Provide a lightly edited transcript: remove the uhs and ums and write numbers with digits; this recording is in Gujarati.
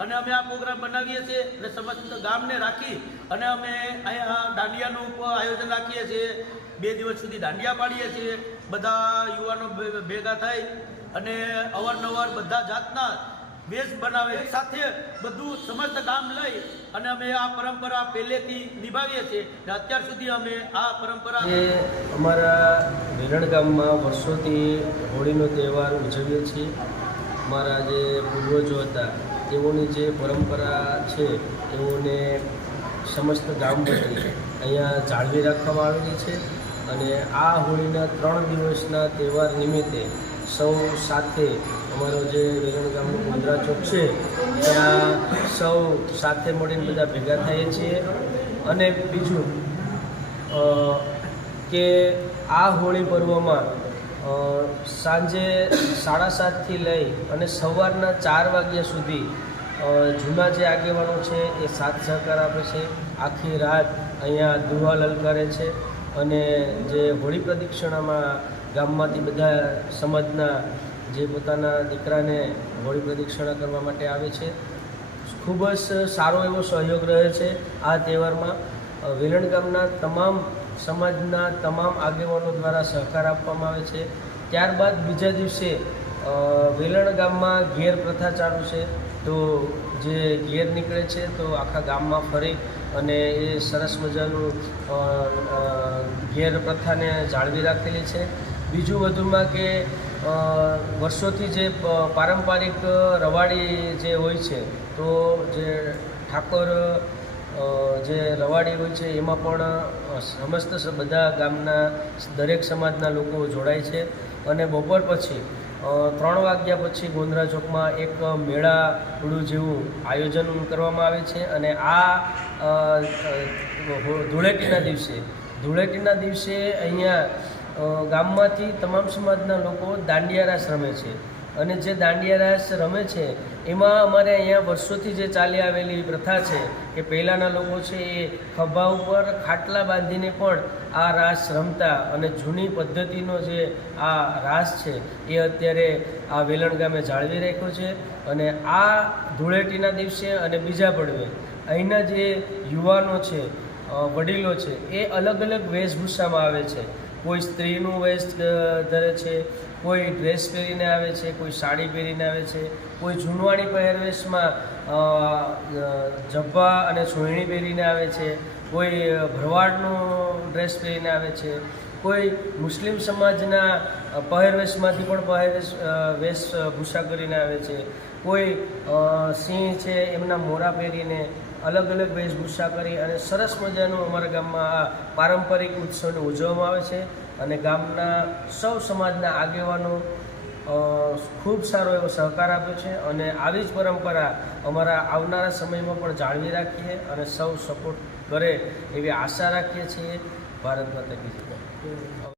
અને અમે આ પ્રોગ્રામ બનાવીએ છીએ અને સમસ્ત ગામને રાખી અને અમે અહીંયા દાંડિયાનું આયોજન રાખીએ છીએ। 2 દિવસ સુધી દાંડિયા પાડીએ છીએ બધા યુવાનો ભેગા થઈ અને અવારનવાર બધા જાતના વેશ બનાવે સાથે બધું સમસ્ત ગામ લઈ અને અમે આ પરંપરા પહેલેથી નિભાવીએ છીએ અને અત્યાર સુધી અમે આ પરંપરા અમારા વેલણ ગામમાં વર્ષોથી હોળીનો તહેવાર ઉજવીએ છીએ। અમારા જે પૂર્વજો હતા તેઓની જે પરંપરા છે તેઓને સમસ્ત ગામ વતી અહીંયા જાળવી રાખવામાં આવેલી છે અને આ હોળીના 3 દિવસના તહેવાર નિમિત્તે સૌ સાથે અમારો જે વેલણ ગામનો ગોંદરા ચોક છે ત્યાં સૌ સાથે મળીને બધા ભેગા થઈએ છીએ। અને બીજું કે આ હોળી પર્વમાં સાંજે 7:30થી લઈ અને સવારના 4 વાગ્યા સુધી જૂના જે આગેવાનો છે એ સાથ સહકાર આપે છે। આખી રાત અહીંયા દુહા લલકારે છે અને જે હોળી પ્રદક્ષિણામાં ગામમાંથી બધા સમાજના જે પોતાના દીકરાને હોળી પ્રદક્ષિણા કરવા માટે આવે છે। ખૂબ જ સારો એવો સહયોગ રહે છે આ તહેવારમાં। વેલણ ગામના તમામ સમાજના તમામ આગેવાનો દ્વારા સહકાર આપવામાં આવે છે। ત્યારબાદ બીજા દિવસે વેલણ ગામમાં ઘેર પ્રથા ચાલુ છે, તો જે ઘેર નીકળે છે તો આખા ગામમાં ફરી અને એ સરસ મજાનું ઘેર પ્રથાને જાળવી રાખેલી છે। બીજું વધુમાં કે વર્ષોથી જે પારંપરિક રવાડી જે હોય છે તો જે ઠાકોર જે રવાડી હોય છે એમાં પણ સમસ્ત બધા ગામના દરેક સમાજના લોકો જોડાય છે અને બપોર પછી 3 વાગ્યા પછી ગોંદરા ચોકમાં એક મેળાવડું જેવું આયોજન કરવામાં આવે છે અને આ ધૂળેટીના દિવસે અહીંયા ગામમાંથી તમામ સમાજના લોકો દાંડિયા રાસ રમે છે અને જે દાંડિયા રાસ રમે છે એમાં અમારે અહીંયા વર્ષોથી જે ચાલી આવેલી પ્રથા છે કે પહેલાંના લોકો છે એ ખભા ઉપર ખાટલા બાંધીને પણ આ રાસ રમતા અને જૂની પદ્ધતિનો જે આ રાસ છે એ અત્યારે આ વેલણ ગામે જાળવી રાખ્યો છે। અને આ ધૂળેટીના દિવસે અને બીજા પડવે અહીંના જે યુવાનો છે વડીલો છે એ અલગ અલગ વેશભૂષામાં આવે છે। કોઈ સ્ત્રીનું વેશ ધરે છે, કોઈ ડ્રેસ પહેરીને આવે છે, કોઈ સાડી પહેરીને આવે છે, કોઈ જૂનવાણી પહેરવેશમાં જબ્બા અને સોયણી પહેરીને આવે છે, કોઈ ભરવાડનું ડ્રેસ પહેરીને આવે છે, કોઈ મુસ્લિમ સમાજના પહેરવેશમાંથી પણ વેશભૂષા કરીને આવે છે, કોઈ સિંહ છે એમના મોરા પહેરીને અલગ અલગ વેશભૂષા કરી અને સરસ મજાનું અમારા ગામમાં આ પારંપરિક ઉત્સવને ઉજવવામાં આવે છે અને ગામના સૌ સમાજના આગેવાનો ખૂબ સારો એવો સહકાર આપ્યો છે અને આવી જ પરંપરા અમારા આવનારા સમયમાં પણ જાળવી રાખીએ અને સૌ સપોર્ટ કરે એવી આશા રાખીએ છીએ। ભારત માતા કી જય।